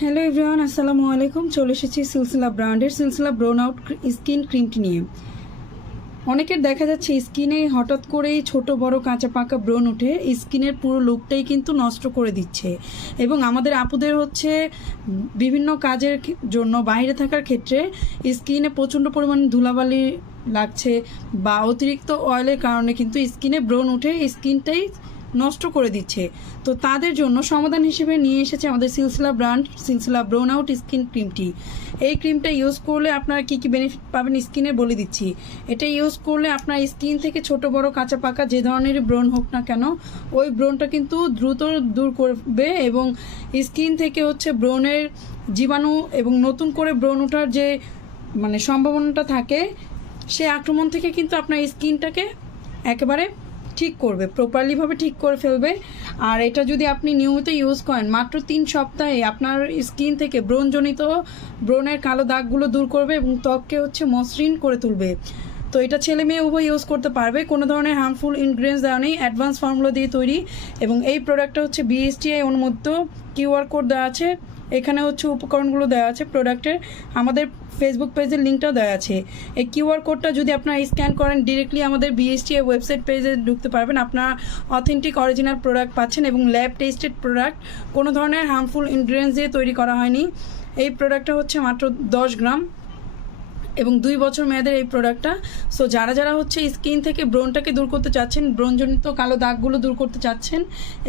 Hello everyone, আসসালামু আলাইকুম। চলে এসেছি সিলসিলা ব্র্যান্ডের সিলসিলা ব্রোন আউট স্কিন ক্রিমটি নিয়ে। অনেকের দেখা যাচ্ছে স্কিনে হঠাৎ করেই ছোট বড় কাঁচা পাকা ব্রণ উঠে স্কিনের পুরো লুকটাই কিন্তু নষ্ট করে দিচ্ছে, এবং আমাদের আপুদের হচ্ছে বিভিন্ন কাজের জন্য বাইরে থাকার ক্ষেত্রে স্কিনে প্রচণ্ড পরিমাণে ধুলাবালি লাগছে বা অতিরিক্ত অয়েলের কারণে কিন্তু স্কিনে ব্রণ উঠে স্কিনটাই নষ্ট করে দিচ্ছে। তো তাদের জন্য সমাধান হিসেবে নিয়ে এসেছে আমাদের সিলসিলা ব্র্যান্ড সিলসিলা ব্রোন আউট স্কিন ক্রিমটি। এই ক্রিমটা ইউজ করলে আপনারা কী কী বেনিফিট পাবেন স্কিনে বলে দিচ্ছি। এটা ইউজ করলে আপনার স্কিন থেকে ছোট বড় কাঁচা পাকা যে ধরনের ব্রণ হোক না কেন, ওই ব্রণটা কিন্তু দ্রুত দূর করবে এবং স্কিন থেকে হচ্ছে ব্রণের জীবাণু এবং নতুন করে ব্রণ ওঠার যে সম্ভাবনাটা থাকে, সে আক্রমণ থেকে কিন্তু আপনার স্কিনটাকে একেবারে ঠিক করবে, প্রপারলিভাবে ঠিক করে ফেলবে। আর এটা যদি আপনি নিয়মিত ইউজ করেন, মাত্র 3 সপ্তাহে আপনার স্কিন থেকে ব্রণের কালো দাগগুলো দূর করবে এবং ত্বককে হচ্ছে মসৃণ করে তুলবে। তো এটা ছেলে মেয়ে উভয় ইউজ করতে পারবে, কোনো ধরনের হার্মফুল ইনগ্রিডিয়েন্টস দেওয়া নেই, অ্যাডভান্স ফর্মুলা দিয়ে তৈরি। এবং এই প্রোডাক্টটা হচ্ছে BSTI অনুমোদিত, QR কোড দেওয়া আছে, এখানে হচ্ছে উপকরণগুলো দেওয়া আছে প্রোডাক্টের। আমাদের ফেসবুক পেজের লিঙ্কটাও দেওয়া আছে। এই QR কোডটা যদি আপনারা স্ক্যান করেন, ডিরেক্টলি আমাদের BSTI ওয়েবসাইট পেজে ঢুকতে পারবেন। আপনারা অথেন্টিক অরিজিনাল প্রোডাক্ট পাচ্ছেন এবং ল্যাব টেস্টেড প্রোডাক্ট, কোনো ধরনের হার্মফুল ইনগ্রিডিয়েন্টস দিয়ে তৈরি করা হয়নি। এই প্রোডাক্টটা হচ্ছে মাত্র 10 গ্রাম এবং 2 বছর মেয়াদের এই প্রোডাক্টটা। সো যারা হচ্ছে স্কিন থেকে ব্রণটাকে দূর করতে চাচ্ছেন, ব্রণজনিত কালো দাগগুলো দূর করতে চাচ্ছেন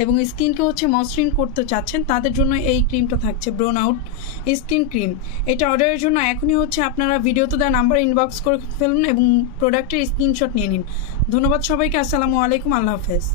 এবং স্কিনকে হচ্ছে মসৃণ করতে চাচ্ছেন, তাদের জন্য এই ক্রিমটা থাকছে ব্রোন আউট স্কিন ক্রিম। এটা অর্ডারের জন্য এখনই হচ্ছে আপনারা ভিডিওতে দেওয়া নাম্বারে ইনবক্স করে ফেলুন এবং প্রোডাক্টের স্ক্রিনশট নিয়ে নিন। ধন্যবাদ সবাইকে। আসসালামু আলাইকুম, আল্লাহ হাফেজ।